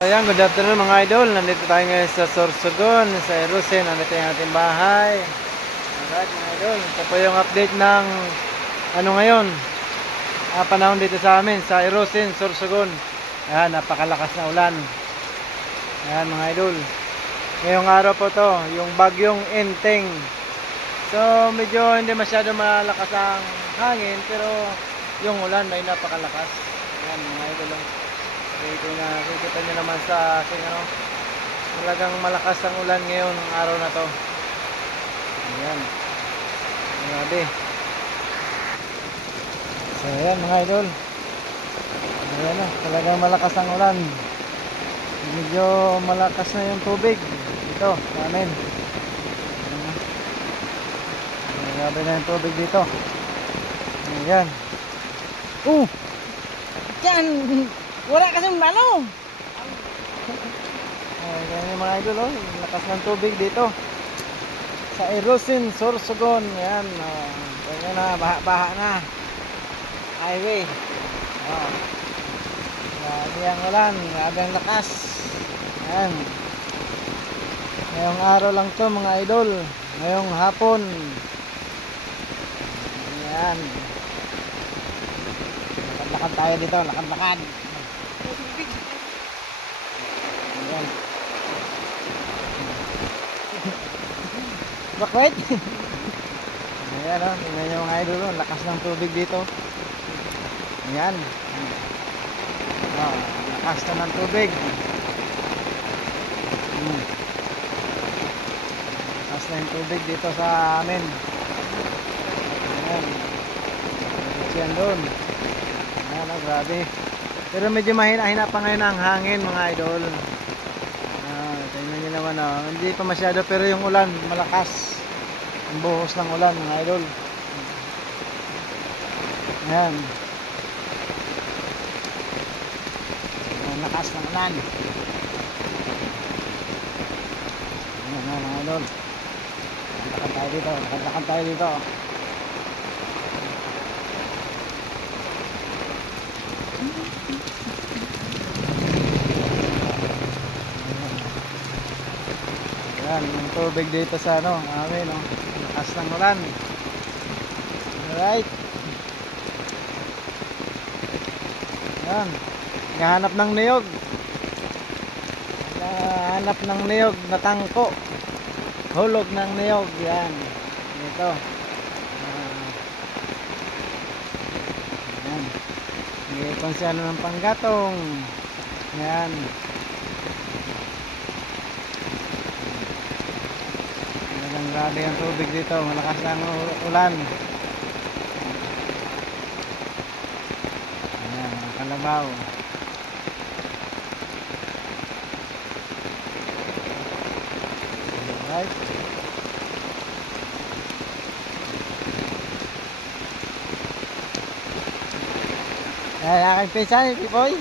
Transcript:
Ayan, good afternoon mga idol. Nandito tayo ngayon sa Sorsogon, sa Erosin. Nandito yung ating bahay. Alright mga idol. Ito po yung update ng ngayon. Panahon dito sa amin, sa Erosin, Sorsogon. Ayan, napakalakas na ulan. Ayan mga idol. Ngayong araw po to, yung bagyong Enteng. So, medyo hindi masyado malakas ang hangin, pero yung ulan may napakalakas. Ayan mga idol. Nakikita nyo naman sa aking talagang malakas ang ulan ngayon ng araw na to. Ayan, grabe. So ayan mga idol, ayan na, talagang malakas ang ulan. Medyo malakas na yung tubig dito sa amin. Grabe na yung tubig dito. Ayan. Diyan, wala kasing ano. Ayan yung mga idol, yung lakas ng tubig dito sa Erosin, Sorsogon. Ayan, ayan na, baha na highway. Grabe ang ulan, grabe ang lakas. Ayan, ngayong araw lang to mga idol, ngayong hapon. Ayan, lakad tayo dito, lakad. Ayan. Bakit? Ayan tingnan nyo mga idol, lakas ng tubig dito. Ayan. Lakas na ng tubig. Lakas na yung tubig dito sa amin. Ayan. Yan doon. Ayan, grabe. Pero medyo mahina pa ngayon ang hangin mga idol. Tingnan nyo naman, hindi pa masyado, pero yung ulan malakas. Ang buhos ng ulan mga idol. Ayan. Ang lakas ng ulan. Ayan mga idol. Lakad tayo dito. Lakad tayo dito. Ayan, yung tubig dito sa amin, lakas ng ulan. Alright. Ayan, nahanap ng niyog. Nahanap ng niyog na tangko. Hulog ng niyog. Yan, dito. Ayan, kung siya ng panggatong. Ayan. Grabe ang tubig dito, malakas na ang ulan. Ayan, mga kalabaw. Alright. Ayan, aking pinsan, Pipoy.